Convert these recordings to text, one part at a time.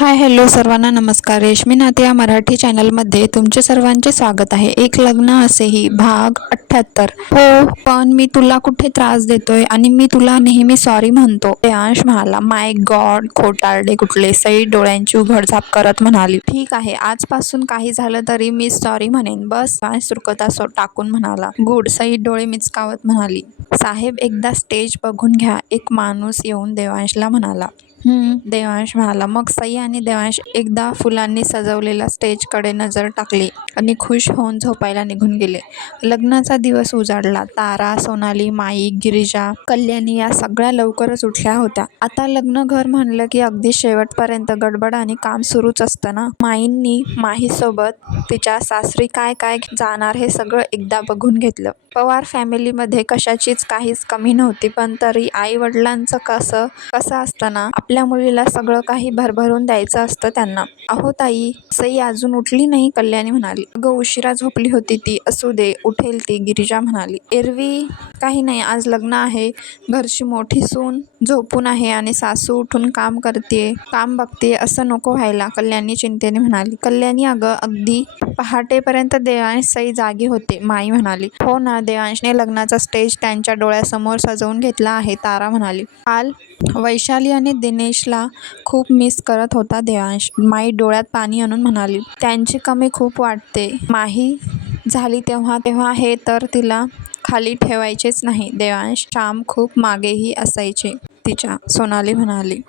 Hi hello सर्वांना नमस्कार. रेशमी नाते या मराठी चॅनलमध्ये तुमचे सर्वांचे स्वागत आहे. एक लग्न असेही भाग अठ्ठ्याहत्तर. हो पण मी तुला कुठे त्रास देतोय आणि मी तुला नेहमी सॉरी म्हणतो. अंश म्हणाला माय गॉड खोटारडे कुठले? सई डोळ्यांची उघडझाप करत म्हणाली. ठीक आहे आजपासून काही झालं तरी मी सॉरी म्हणेन. बस. देवांश सुरकता सो टाकून म्हणाला. गुड. सई डोळे मिचकावत म्हणाली. साहेब एकदा स्टेज बघून घ्या. एक माणूस येऊन देवांशला म्हणाला. देवांश म्हणाला मग सई आणि देवांश एकदा फुलांनी सजवलेल्या स्टेजकडे नजर टाकली आणि खुश होऊन झोपायला निघून गेले. लग्नाचा दिवस उजाडला. तारा सोनाली माई गिरिजा कल्याणी या सगळ्या लवकरच उठल्या होत्या. आता लग्न घर म्हणलं की अगदी शेवटपर्यंत गडबड आणि काम सुरूच असतं ना? माईंनी माहीसोबत तिच्या सासरी काय काय जाणार हे सगळं एकदा बघून घेतलं. पवार फॅमिलीमध्ये कशाचीच काहीच कमी नव्हती. पण तरी आई वडिलांचं कसं कसं असतं ना? आपल्या मुलीला सगळं काही भरभरून द्यायचं असतं त्यांना. अहो ताई सई अजून उठली नाही कल्याणी म्हणाली. अगं उशिरा झोपली होती ती. असू दे उठेल ती गिरिजा म्हणाली. एरवी काही नाही. आज लग्न आहे. घरची मोठी सून झोपून आहे आणि सासू उठून काम करते काम बघते असं नको व्हायला कल्याणी चिंतेने म्हणाली. कल्याणी अगं अगदी पहाटेपर्यंत देवांश सई जागी होते माई म्हणाली. हो ना देवांशने लग्नाचा स्टेज त्यांच्या डोळ्यासमोर सजवून घेतला आहे तारा म्हणाली. काल वैशाली आणि दिनेशला खूप मिस करत होता देवांश. माई डोळ्यात पाणी आणून म्हणाली त्यांची कमी खूप वाटते. माही झाली तेव्हा तेव्हा हे तर तिला खाली ठेवायचेच नाही. देवांश श्याम खूप मागेही असायचे तिच्या. सोनाली म्हणाली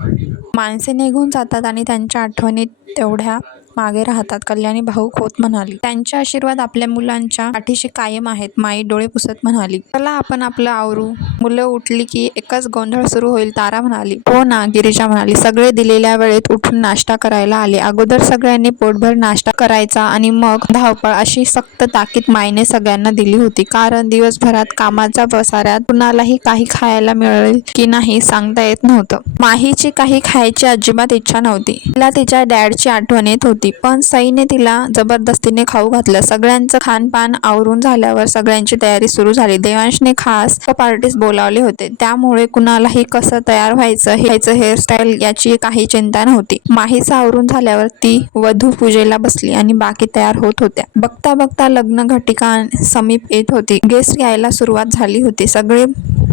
माणसे निघून जातात आणि त्यांच्या आठवणीत तेवढ्या मागे राहतात. कल्याणी भाऊक होत म्हणाली. त्यांचे आशीर्वाद आपल्या मुलांच्या पाठीशी कायम आहेत माई डोळे पुसत म्हणाली. चला आपण आपलं आवरू. मुलं उठली की एकच गोंधळ सुरू होईल तारा म्हणाली. हो ना गिरिजा म्हणाली. सगळे दिलेल्या वेळेत उठून नाश्ता करायला आले. अगोदर सगळ्यांनी पोटभर नाश्ता करायचा आणि मग धावपळ अशी सक्त ताकीद माईने सगळ्यांना दिली होती. कारण दिवसभरात कामाच्या पसाऱ्यात कुणालाही काही खायला मिळेल की नाही सांगता येत नव्हतं. माहीची काही खायची अजिबात इच्छा नव्हती. तिला तिच्या डॅडची आठवण येत होती. पण सईने तिला जबरदस्तीने खाऊ घातलं. सगळ्यांचं खानपान आवरून झाल्यावर सगळ्यांची तयारी सुरू झाली. देवांशने खास पार्टीज बोलावले होते. त्यामुळे कुणालाही कसं तयार व्हायचं ह्याचं हेअरस्टाईल याची काही चिंता नव्हती. माहीचं आवरून झाल्यावर ती वधू पूजेला बसली आणि बाकी तयार होत होत्या. बघता बघता लग्न घटिका समीप येत होती. गेस्ट यायला सुरुवात झाली होती. सगळे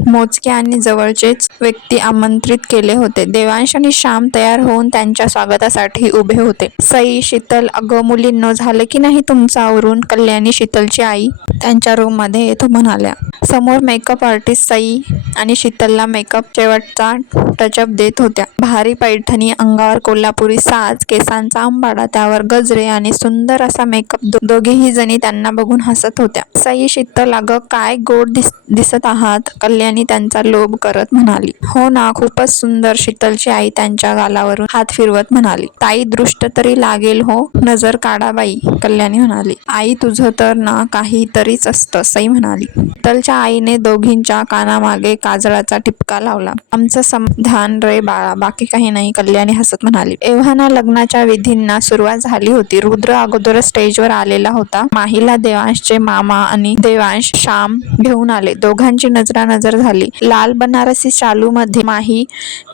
मोजके आणि जवळचेच व्यक्ती आमंत्रित केले होते. देवांश आणि श्याम तयार होऊन त्यांच्या स्वागतासाठी उभे होते. सई शीतल. अगं मुलींनो झालं की नाही तुमचं आवरून कल्याणी शीतलची आई? त्यांच्या रूममध्ये येतो म्हणाल्या. समोर मेकअप आर्टिस्ट सई आणि शीतलला मेकअप शेवटचा टचअप देत होत्या. भारी पैठणी अंगावर कोल्हापुरी साज केसांचा आंबाडा त्यावर गजरे आणि सुंदर असा मेकअप दो जणी त्यांना बघून हसत होत्या. सई शीतल अगं काय गोड दिस दिसत आहात? कल्याणी त्यांचा लोभ करत म्हणाली. हो ना खूपच सुंदर शीतलची आई त्यांच्या गालावरून हात फिरवत म्हणाली. ताई दृष्ट तरी लागे लागेल हो. नजर काढा बाई कल्याणी म्हणाली. आई तुझं तर ना काहीतरीच असतं सई म्हणाली. तलच्या आईने दोघींच्या कानामागे काजळाचा टिपका लावला. आमचं समाधान रे बाळा बाकी काही नाही कल्याणी हसत म्हणाली. एव्हाना लग्नाच्या विधींना सुरुवात झाली होती. रुद्र अगोदर स्टेजवर आलेला होता. माहीला देवांशचे मामा आणि देवांश श्याम घेऊन आले. दोघांची नजरानजर झाली. लाल बनारसी शालू मध्ये माही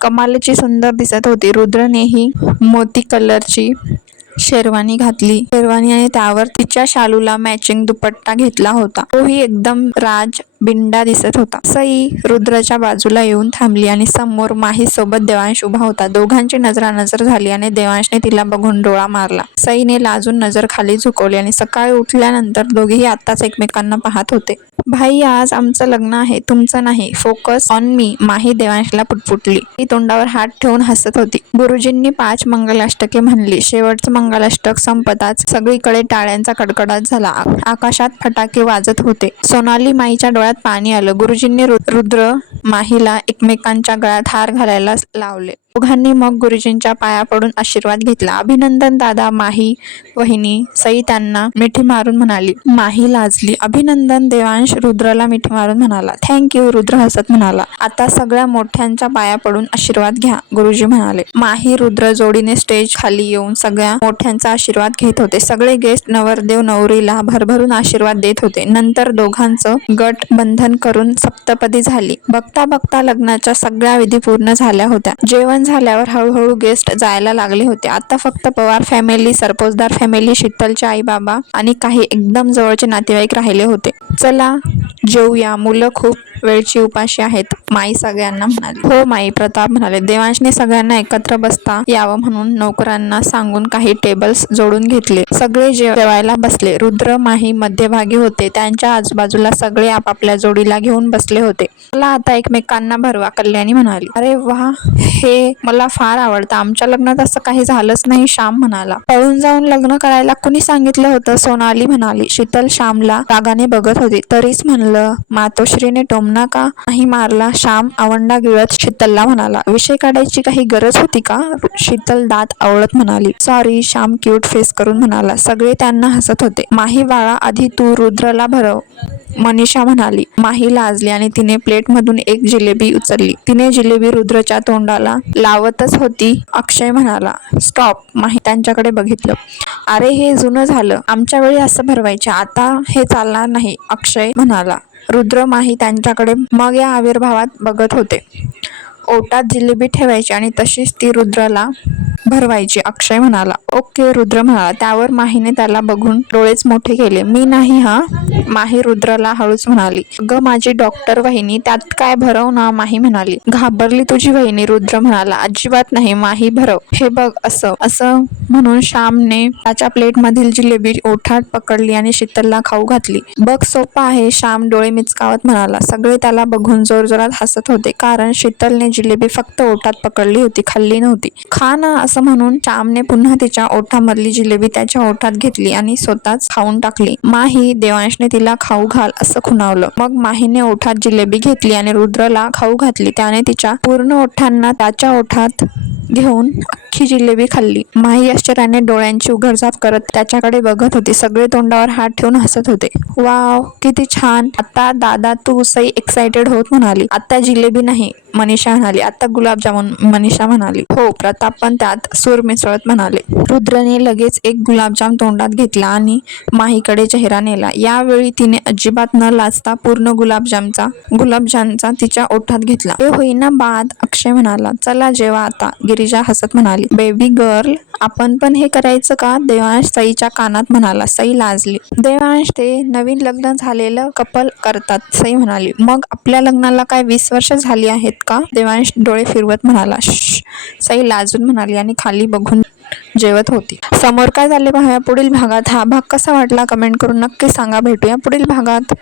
कमालीची सुंदर दिसत होती. रुद्रनेही मोती कलरची शेरवानी घातली. शेरवानी आणि त्यावर तिच्या शालूला मॅचिंग दुपट्टा घेतला होता. तोही एकदम राज बिंडा दिसत होता. सई रुद्रच्या बाजूला येऊन थांबली आणि समोर माही सोबत देवांश उभा होता. दोघांची नजरानजर झाली आणि देवांशने तिला बघून डोळा मारला. सईने लाजून नजर खाली झुकवली आणि सकाळी उठल्यानंतर दोघेही आत्ताच एकमेकांना पाहत होते. भाई आज आमचं लग्न आहे. तुमचं नाही. फोकस ऑन मी माही देवांशला पुटपुटली. ती तोंडावर हात ठेवून हसत होती. गुरुजींनी पाच मंगलाष्टके म्हणली. शेवटचं मंगलाष्टक संपताच सगळीकडे टाळ्यांचा कडकडाट झाला. आकाशात फटाके वाजत होते. सोनाली माईच्या डोळ्यात पाणी आलं. गुरुजींनी रु- रुद्र माहीला एकमेकांच्या गळ्यात हार घालायला लावले. दोघांनी मग गुरुजींच्या पाया पडून आशीर्वाद घेतला. अभिनंदन दादा माही वहिनी सई त्यांना मिठी मारून म्हणाली. माही लाजली. अभिनंदन देवांश रुद्रला मिठी मारून म्हणाला. थँक्यू रुद्र हसत म्हणाला. आता सगळ्या मोठ्यांच्या पाया पडून आशीर्वाद घ्या गुरुजी म्हणाले. माही रुद्र जोडीने स्टेज खाली येऊन सगळ्या मोठ्यांचा आशीर्वाद घेत होते. सगळे गेस्ट नवरदेव नवरीला भरभरून आशीर्वाद देत होते. नंतर दोघांचं गट बंधन करून सप्तपदी झाली. बघता बघता लग्नाच्या सगळ्या विधी पूर्ण झाल्या होत्या. जेवण जेवण झाल्यावर हळूहळू गेस्ट जायला लागले होते. आता फक्त पवार फॅमिली सरपोजदार फॅमिली शीतलचे आई बाबा आणि काही एकदम जवळचे नातेवाईक राहिले होते. चला जेऊया. मुलं खूप वेळची उपाशी आहेत. माई सगळ्यांना म्हणाली. हो माई प्रताप म्हणाले देवांशने सगळ्यांना एकत्र बसता यावं म्हणून नोकरांना सांगून काही टेबल्स जोडून घेतले. सगळे जेवायला बसले रुद्र माही मध्यभागी होते. त्यांच्या आजूबाजूला सगळे आपापल्या जोडीला घेऊन बसले होते. मला आता एकमेकांना भरवा कल्याणी म्हणाली. अरे वा हे मला फार आवडतं. आमच्या लग्नात असं काही झालंच नाही श्याम म्हणाला. पळून जाऊन लग्न करायला कुणी सांगितलं होतं? सोनाली म्हणाली. शीतल श्यामला रागाने बघत होती. तरीच म्हणलं मातोश्रीने टोमना का नाही मारला? श्याम आवंडा गिळत शीतलला म्हणाला. विषय काढायची काही गरज होती का? शीतल दात आवळत म्हणाली. सॉरी श्याम क्यूट फेस करून म्हणाला. सगळे त्यांना हसत होते. माही बाळा आधी तू रुद्रला भरव. मनीषा म्हणाली. माही लाजली आणि तिने प्लेटमधून एक जिलेबी उचलली. तिने जिलेबी रुद्रच्या तोंडाला लावतच होती. अक्षय म्हणाला स्टॉप माही त्यांच्याकडे बघितलं. अरे हे जुनं झालं. आमच्या वेळी असं भरवायचे आता हे चालणार नाही. अक्षय म्हणाला. रुद्रमाही त्यांच्याकडे मग या आविर्भावात बघत होते. ओटात जिलेबी ठेवायची आणि तशीच ती रुद्रला भरवायची. अक्षय म्हणाला ओके रुद्र म्हणाला त्यावर माहीने त्याला बघून डोळेच मोठे केले. मी नाही हा माही रुद्रला हळूच म्हणाली. ग माझी डॉक्टर वहिनी त्यात काय भरव ना माही म्हणाली. घाबरली तुझी वहिनी रुद्र म्हणाला. अजिबात नाही माही भरव. हे बघ असं असं म्हणून श्यामने त्याच्या प्लेटमधील जिलेबी ओठात पकडली आणि शीतलला खाऊ घातली. बघ सोपं आहे श्याम डोळे मिचकावत म्हणाला. सगळे त्याला बघून जोरजोरात हसत होते कारण शीतलने जिलेबी फक्त ओठात पकडली होती खाल्ली नव्हती. खा ना असं म्हणून श्यामने पुन्हा तिच्या ओठामधली जिलेबी त्याच्या ओठात घेतली आणि स्वतःच खाऊन टाकली. माही देवांशने तिला खाऊ घाल असं खुणावलं. मग माहीने ओठात जिलेबी घेतली आणि रुद्रला खाऊ घातली. त्याने तिच्या पूर्ण ओठांना त्याच्या ओठात घेऊन अख्खी जिलेबी खाल्ली. माही आश्चर्याने डोळ्यांची उघडझाप करत त्याच्याकडे बघत होती. सगळे तोंडावर हात ठेवून हसत होते. वाव किती छान! आता दादा तू सई एक्साइटेड होत म्हणाली. आता जिलेबी नाही मनीषा म्हणाली. आता गुलाबजामुन मनीषा म्हणाली. हो प्रताप पण त्यात सूर मिसळत म्हणाले. रुद्रने लगेच एक गुलाबजाम तोंडात घेतला आणि माहीकडे चेहरा नेला. यावेळी तिने अजिबात न लाजता पूर्ण गुलाबजामचा गुलाबजामचा तिच्या ओठात घेतला. ते होईना बाद अक्षय म्हणाला. चला जेवा आता. गिरिजा हसत म्हणाली बेबी गर्ल आपण पण हे करायचं का? देवांश सईच्या कानात म्हणाला. सई लाजली. देवांश ते नवीन लग्न झालेलं कपल करतात सई म्हणाली. मग आपल्या लग्नाला काय वीस वर्ष झाली आहेत का? देवांश डोळे फिरवत म्हणाला. सई लाजून म्हणाली आणि खाली बघून जेवत होती. समोर काय झाले पाहूया? पुढील भागात हा भाग कसा वाटला? कमेंट करून नक्की सांगा. भेटूया पुढील भागात.